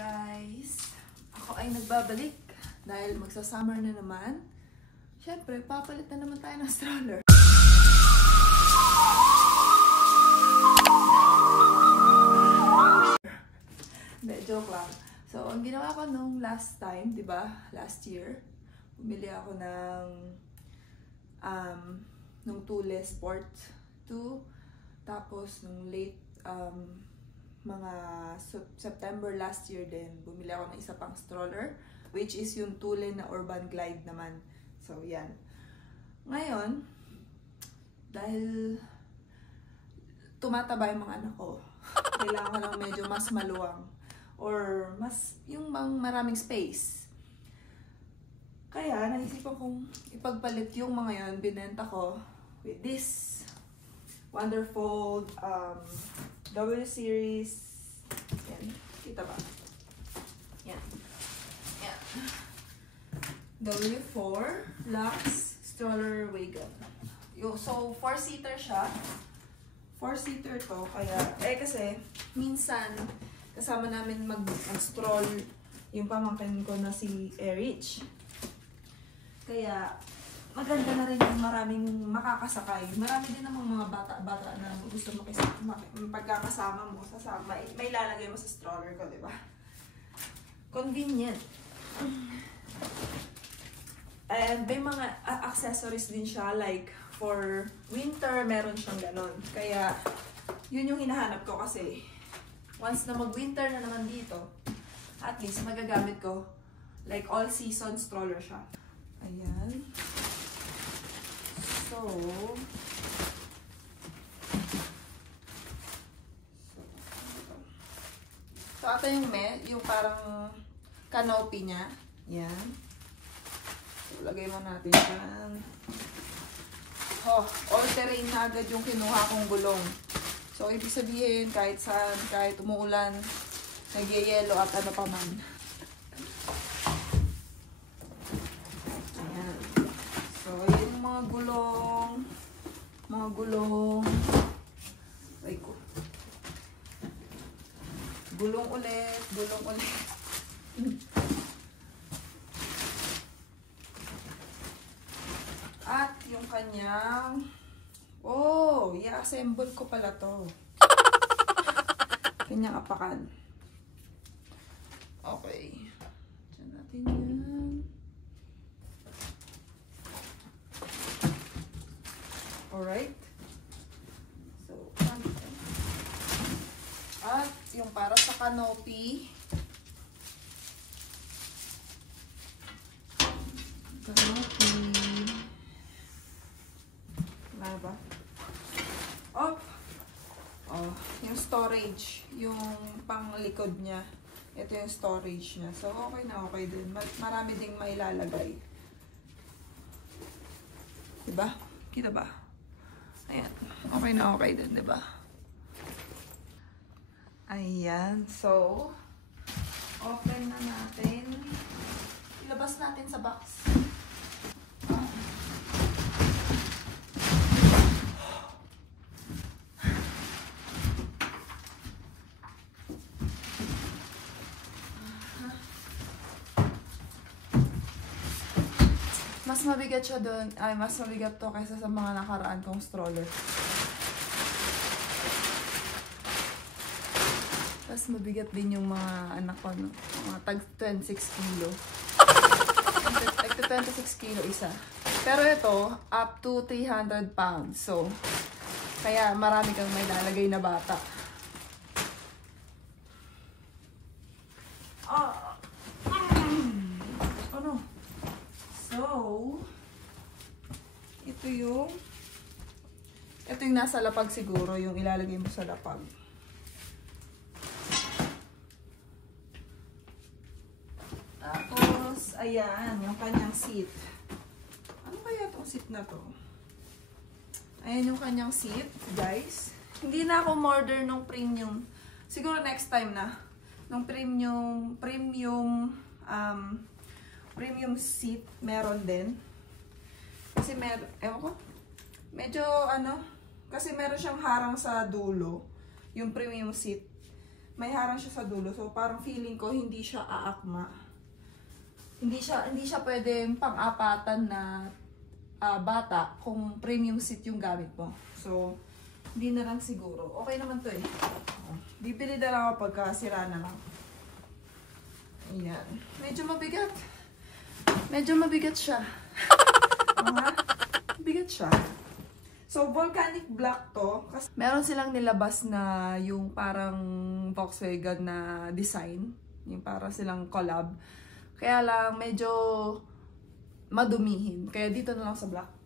guys! Ako ay nagbabalik dahil magsa-summer na naman. Siyempre, papalit na naman tayo ng stroller. Hindi, joke lang. So, ang ginawa ko nung last time, di ba? Last year, bumili ako ng nung Thule Sport 2. Tapos, nung late mga September last year din, bumili ako ng isa pang stroller, which is yung Thule na Urban Glide naman. So, yan. Ngayon, dahil tumataba yung mga anak ko, kailangan ko lang medyo mas maluwang or mas yung maraming space. Kaya, naisipan kong ipagpalit yung mga yan, binenta ko with this wonderful W series. Yan. Kita ba? Yan. Yan. W4 Lux Stroller Wagon. So, 4-seater siya. 4-seater to. Kaya, kasi, minsan, kasama namin mag-stroll yung pamangkin ko na si Erich. Kaya, maganda na rin yung maraming makakasakay. Marami din namang mga bata-bata na gusto pagkakasama mo, sasama. May lalagay mo sa stroller ko, di ba? Convenient. And may mga accessories din siya, like for winter, meron siyang ganon. Kaya, yun yung hinahanap ko kasi once na mag-winter na naman dito, at least magagamit ko, like all-season stroller siya. Ayan. So, ito yung parang canopy niya. Yan. So, lagay mo natin yan. Oh, all-terrain na agad yung kinuha kong gulong. So, ibig sabihin, kahit saan, kahit umuulan, nagyayelo at ano pa man. Ayan. So, yung mga gulong, ay ko. Gulong ulit. At yung kanyang, i-assemble ko pala to. Kanyang apakan. Okay. Diyan natin yan. Alright. So, at yung para sa canopy. Wala ba? Yung storage. Yung panglikod niya. Ito yung storage niya. So, okay na okay din. Marami ding mailalagay. Diba? Kita ba? Ayan. Okay na okay din, diba? Ayan. So, open na natin. Ilabas natin sa box. Mas mabigat siya doon. Ay, mas mabigat to kaysa sa mga nakaraan kong stroller. Mas mabigat din yung mga anak ko, no? Mga tag 26 kilo. Tag 26 kilo isa. Pero ito, up to 300 pounds. So, kaya marami kang may lalagay na bata. So, ito yung nasa lapag siguro, yung ilalagay mo sa lapag. Tapos, ayan, yung kanyang seat. Ano kaya itong seat na to? Ayan yung kanyang seat, guys. Hindi na ako order nung premium. Siguro next time na. Nung premium seat, meron din. Kasi ewan ko, medyo kasi meron siyang harang sa dulo, yung premium seat. may harang siya sa dulo. So, parang feeling ko hindi siya aakma. Hindi siya pwedeng pang-apatan na bata kung premium seat yung gamit mo. So, hindi na lang siguro. Okay naman to eh. Bibili na lang ako pagka sira na lang. Ayan. Medyo mabigat. Medyo mabigat siya. Bigat siya. So, volcanic black to. Kasi meron silang nilabas na yung parang Volkswagen na design. Yung parang silang collab. Kaya lang, medyo madumihin. Kaya dito na lang sa black.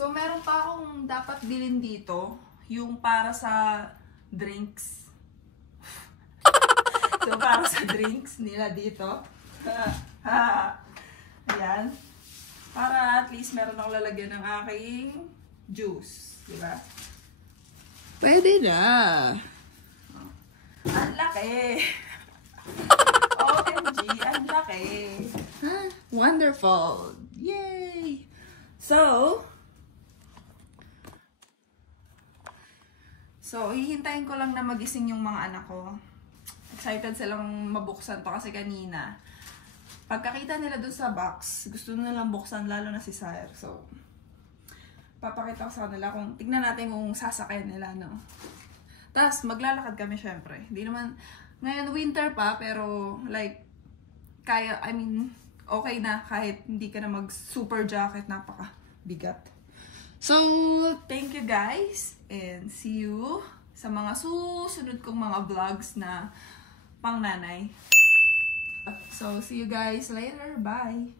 So, meron pa akong dapat bilhin dito. Yung para sa drinks. So, para sa drinks nila dito. Ayan. Para at least meron akong lalagyan ng aking juice. Diba? Pwede na. Ang laki. OMG, ang laki. Wonderful. Yay! So, hihintayin ko lang na magising yung mga anak ko. Excited silang mabuksan to kasi kanina. Pagkakita nila dun sa box, gusto nilang buksan lalo na si Sire. So, papakita ko sa kanila kung, tignan natin kung sasakyan nila, no? Tapos, maglalakad kami syempre. Hindi naman, ngayon winter pa, pero like, kaya, I mean, okay na kahit hindi ka na mag super jacket, napaka bigat. So, thank you guys, and see you sa mga susunod kong mga vlogs na pang nanay. So, see you guys later. Bye!